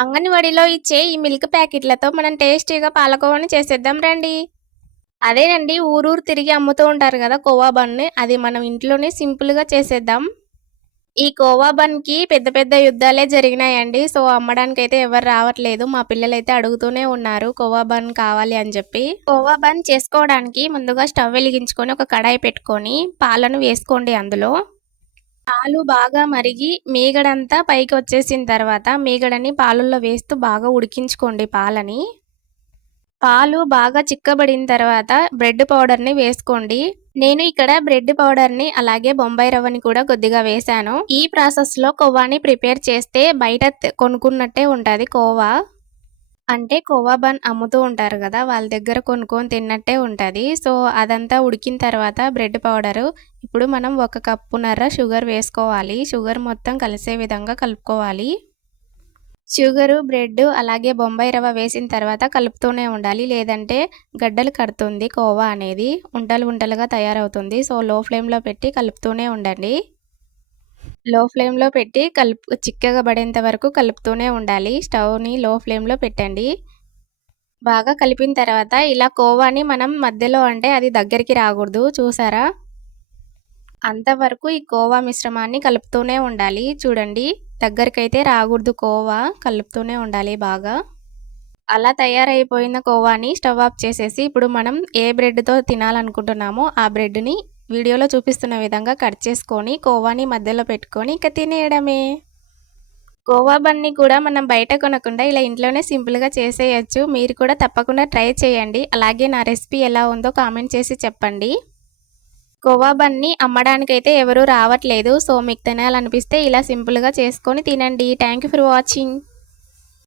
అంగన్వాడీలో ఇచ్చే ఈ మిల్క్ ప్యాకెట్లతో మనం టేస్టీగా పాలకోవాని చేసేద్దాం రండి. అదేనండి, ఊరూరు తిరిగి అమ్ముతూ ఉంటారు కదా కోవా బన్, అది మనం ఇంట్లోనే సింపుల్గా చేసేద్దాం. ఈ కోవా బన్కి పెద్ద పెద్ద యుద్ధాలే జరిగినాయండి. సో అమ్మడానికైతే ఎవరు రావట్లేదు. మా పిల్లలైతే అడుగుతూనే ఉన్నారు కోవా బన్ కావాలి అని చెప్పి. కోవా బన్ చేసుకోవడానికి ముందుగా స్టవ్ వెలిగించుకొని ఒక కడాయి పెట్టుకొని పాలను వేసుకోండి. అందులో పాలు బాగా మరిగి మీగడంతా పైకి వచ్చేసిన తర్వాత మీగడని పాలల్లో వేస్తూ బాగా ఉడికించుకోండి. పాలు బాగా చిక్కబడిన తర్వాత బ్రెడ్ పౌడర్ని వేసుకోండి. నేను ఇక్కడ బ్రెడ్ పౌడర్ని అలాగే బొంబాయి రవ్వని కూడా కొద్దిగా వేశాను. ఈ ప్రాసెస్లో కోవాని ప్రిపేర్ చేస్తే బయట కొనుక్కున్నట్టే ఉంటుంది. కోవా అంటే కోవా బన్ అమ్ముతూ ఉంటారు కదా, వాళ్ళ దగ్గర కొనుక్కొని తిన్నట్టే ఉంటుంది. సో అదంతా ఉడికిన తర్వాత బ్రెడ్ పౌడరు ఇప్పుడు మనం 1 కప్పున్నర షుగర్ వేసుకోవాలి. షుగర్ మొత్తం కలిసే విధంగా కలుపుకోవాలి. షుగరు, బ్రెడ్ అలాగే బొంబాయి రవ్వ వేసిన తర్వాత కలుపుతూనే ఉండాలి. లేదంటే గడ్డలు కడుతుంది కోవా అనేది, ఉంటలు ఉంటలుగా తయారవుతుంది. సో లో ఫ్లేమ్లో పెట్టి కలుపుతూనే ఉండండి. లో ఫ్లేమ్లో పెట్టి చిక్కగా పడేంత వరకు కలుపుతూనే ఉండాలి. స్టవ్ని లో ఫ్లేమ్లో పెట్టండి. బాగా కలిపిన తర్వాత ఇలా కోవాని మనం మధ్యలో అంటే అది దగ్గరికి రాకూడదు, చూసారా? అంతవరకు ఈ కోవా మిశ్రమాన్ని కలుపుతూనే ఉండాలి. చూడండి, దగ్గరికైతే రాకూడదు కోవా, కలుపుతూనే ఉండాలి బాగా. అలా తయారైపోయిన కోవాని స్టవ్ ఆఫ్ చేసేసి ఇప్పుడు మనం ఏ బ్రెడ్తో తినాలనుకుంటున్నామో ఆ బ్రెడ్ని వీడియోలో చూపిస్తున్న విధంగా కట్ చేసుకొని కోవాని మధ్యలో పెట్టుకొని ఇక తినేయడమే. కోవా బన్ని కూడా మనం బయట కొనకుండా ఇలా ఇంట్లోనే సింపుల్గా చేసేయచ్చు. మీరు కూడా తప్పకుండా ట్రై చేయండి. అలాగే నా రెసిపీ ఎలా ఉందో కామెంట్ చేసి చెప్పండి. కోవా బన్ని అమ్మడానికైతే ఎవరూ రావట్లేదు. సో మీకు తినాలనిపిస్తే ఇలా సింపుల్గా చేసుకొని తినండి. Thank you for watching.